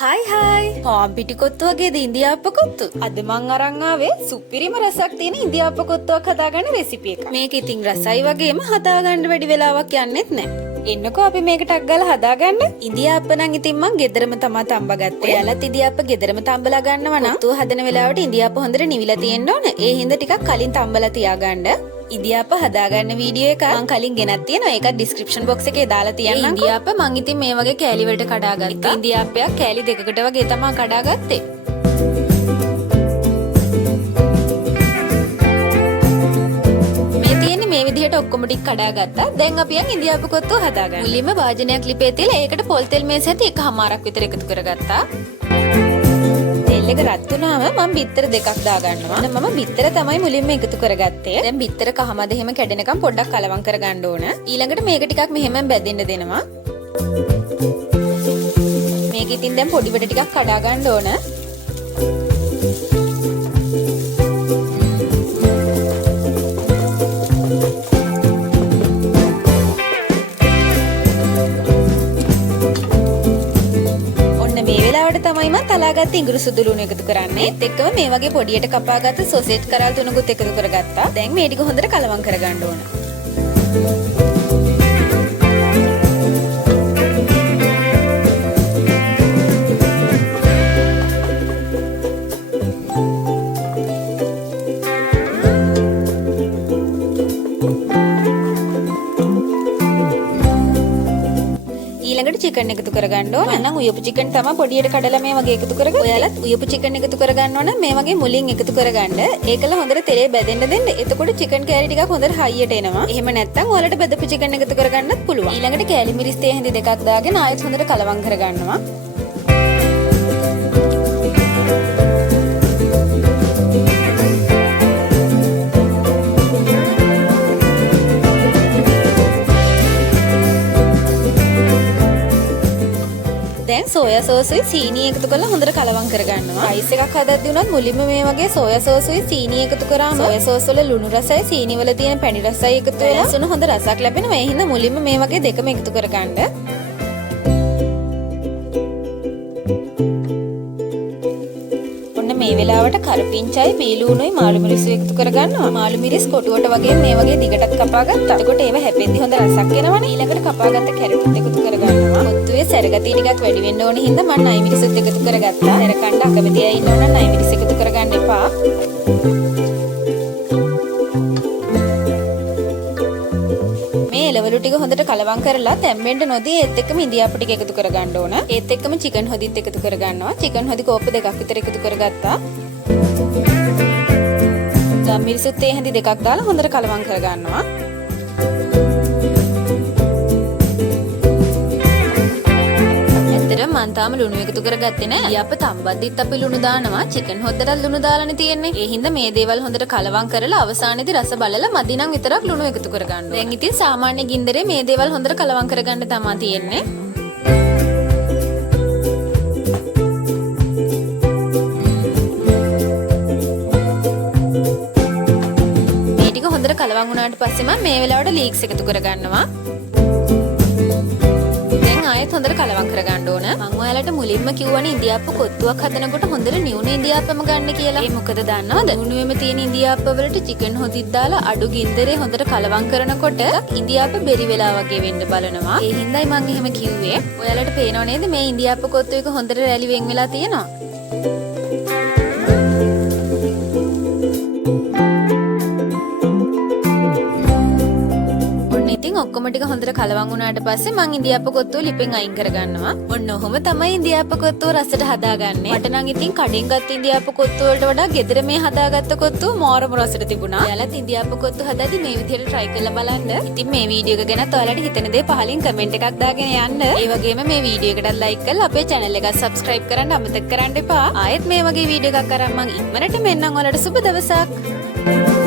හයි හයි palm පිටි කොත්තු වගේද ඉන්දියාප්ප කොත්තු. අද මං අරන් ආවේ සුපිරිම රසක් තියෙන ඉන්දියාප්ප කොත්තුවක් හදාගන්න රෙසිපි එකක්. මේක ඉතින් රසයි වගේම හදාගන්න වැඩි වෙලාවක් යන්නෙත් නැහැ. එන්නකෝ අපි මේක ටක් ගාලා හදාගන්න. ඉන්දියාප්ප නම් ඉතින් මං ගෙදරම තමයි තඹගත්තේ. ඔයාලත් ඉන්දියාප්ප ගෙදරම තඹලා ගන්නවා නම් කොත්තු හදන වෙලාවට ඉන්දියාප්ප හොඳට නිවිලා තියෙන්න ඕන. ඒ හින්දා ටිකක් කලින් තඹලා තියාගන්න. ඉන්දියාප්ප හදාගන්න වීඩියෝ එක මං කලින් ගෙනත් තියෙනවා. ඒක ඩිස්ක්‍රිප්ෂන් බොක්ස් එකේ දාලා තියන්නම්. ඉන්දියාප්ප මං ඉතින් මේ වගේ කෑලි වලට කඩාගත්තා. ඉන්දියාප්පයක් කෑලි දෙකකට වගේ තමයි කඩාගත්තේ. මේ තියෙන්නේ මේ විදිහට ඔක්කොම ටික කඩාගත්තා. දැන් අපි යන් ඉන්දියාප්ප කොත්තුව හදාගන්න. මුලින්ම වාජනයක් ලිපේ තියලා ඒකට පොල් තෙල් මේස ඇති එකමාරක් විතර එකතු කරගත්තා. එක රත් වුණාම මම බිත්තර දෙකක් දාගන්නවා. මම බිත්තර තමයි මුලින්ම එකතු කරගත්තේ. දැන් බිත්තර කහමද එහෙම කැඩෙනකම් පොඩ්ඩක් කලවම් කරගන්න ඕන. ඊළඟට මේක ටිකක් මෙහෙම බැදෙන්න දෙනවා. මේක ඉතින් දැන් පොඩි වට ටිකක් කඩා ගන්න ඕන. තමයි මම තලාගත්ත ඉඟුරු සුදු ලුණු එකතු කරන්නේ. ඒත් එක්කම මේ වගේ පොඩියට කපාගත්ත සොසේජ් කරල් තුනකුත් එකතු කරගත්තා. දැන් මේ ටික හොඳට කලවම් කරගන්න ඕන. ඊළඟට චිකන් එකතු කරගන්න ඕන. නම් උයපු චිකන් තමයි පොඩියට කඩලා මේ වගේ එකතු කරගන්න. ඔයාලත් උයපු චිකන් එකතු කරගන්න ඕන මේ වගේ මුලින් එකතු කරගන්න. ඒකල හොඳට තෙලේ බැදෙන්න දෙන්න. එතකොට චිකන් කෑලි ටිකක් හොඳට හයියට එනවා. එහෙම නැත්නම් ඔයාලට බෙදපු චිකන් එකතු කරගන්නත් පුළුවන්. ඊළඟට කෑලි මිරිස් තේ හැඳි දෙකක් දාගෙන ආයෙත් හොඳට කලවම් කරගන්නවා. දැන් සෝයා සෝසුයි සීනි එකතු කරලා හොඳට කලවම් කරගන්නවා. රයිස් එකක් හදද්දී උනත් මුලින්ම මේ වගේ සෝයා සෝසුයි සීනි එකතු කරාම සෝයා සෝස් වල ලුණු රසයි සීනි වල තියෙන පැණි රසයි එකතු වෙලා සුණු හොඳ රසක් ලැබෙනවා. ඒ හින්දා මුලින්ම මේ වගේ දෙකම එකතු කරගන්න. ඔන්න මේ වෙලාවට කරපිංචායි බීලුණුයි මාළු මිරිස් එකතු කරගන්නවා. මාළු මිරිස් කොටුවට වගේ මේ වගේ දිගටත් කපා ගත්තා. එතකොට ඒව හැපෙද්දි හොඳ රසක් එනවනේ. ඊළඟට කපාගත්ත කැරට් එකතු කරගන්නවා. කොත්තුවේ සැරගතිය ටිකක් වැඩි වෙන්න ඕන හින්දා මම නයි මිරිසුත් එකතු කරගත්තා. සැරකණ්ඩ අකමැති අය ඉන්නවනම් නයි මිරිස් එකතු කරගන්න එපා. මේ එළවලු ටික හොඳට කලවම් කරලා තැම්බෙන්න නොදී ඒත් එක්කම ඉන්දියාප්ප ටික එකතු කරගන්න ඕන. ඒත් එක්කම චිකන් හොදිත් එකතු කරගන්නවා. චිකන් හොදි කෝප්ප දෙකක් විතර එකතු කරගත්තා. දැන් මිරිසුත් තේ හැඳි දෙකක් දාලා හොඳට කලවම් කරගන්නවා. මං තාම ලුණු එකතු කරගත්තේ නෑ. ඊයප්ප තම්බද්දිත් අපි ලුණු දානවා. චිකන් හොද්දටත් ලුණු දාලානේ තියෙන්නේ. ඒ හින්දා මේ දේවල් හොඳට කලවම් කරලා අවසානයේදී රස බලලා මදි නම් විතරක් ලුණු එකතු කරගන්න ඕනේ. දැන් ඉතින් සාමාන්‍ය ගින්දරේ මේ දේවල් හොඳට කලවම් කරගන්න තමයි තියෙන්නේ. මේ ටික හොඳට කලවම් වුණාට පස්සේ මම මේ වෙලාවට ලීක්ස් එකතු කරගන්නවා. ආයෙත් හොඳට කලවම් කරගන්න ඕන. මම ඔයාලට මුලින්ම කිව්වනේ ඉන්දියාප්ප කොත්තුවක් හදනකොට හොඳට නියුණු ඉන්දියාප්පම ගන්න කියලා. ඒ මොකද දන්නවද? නියුණුවෙම තියෙන ඉන්දියාප්ප වලට චිකන් හොදිත් දාලා අඩු ගින්දරේ හොඳට කලවම් කරනකොට ඉන්දියාප්ප බෙරි වෙලා වගේ වෙන්න බලනවා. ඒ හින්දායි මම එහෙම කිව්වේ. ඔයාලට පේනව නේද මේ ඉන්දියාප්ප කොත්තු එක හොඳට රැලි වෙන් වෙලා තියෙනවා. ඔක්කොම ටික හොඳට කලවම් වුණාට පස්සේ මං ඉන්දියාප්ප කොත්තුව ලිපෙන් අයින් කරගන්නවා. ඔන්න ඔහොම තමයි ඉන්දියාප්ප කොත්තුව රසට හදාගන්නේ. මට නම් ඉතින් කඩෙන් ගත්ත ඉන්දියාප්ප කොත්තුව වලට වඩා ගෙදර මේ හදාගත්ත කොත්තුව මෝරම රසට තිබුණා. ඔයාලත් ඉන්දියාප්ප කොත්තුව හදද්දි මේ විදිහට try කරලා බලන්න. ඉතින් මේ වීඩියෝ එක ගැනත් ඔයාලට හිතෙන දේ පහලින් කමෙන්ට් එකක් දාගෙන යන්න. ඒ වගේම මේ වීඩියෝ එකට like කරලා අපේ channel එක subscribe කරන්න අමතක කරන්න එපා. ආයෙත් මේ වගේ වීඩියෝ එකක් අරන් මං ඉක්මනට මෙන්නම් ඔයාලට සුබ දවසක්.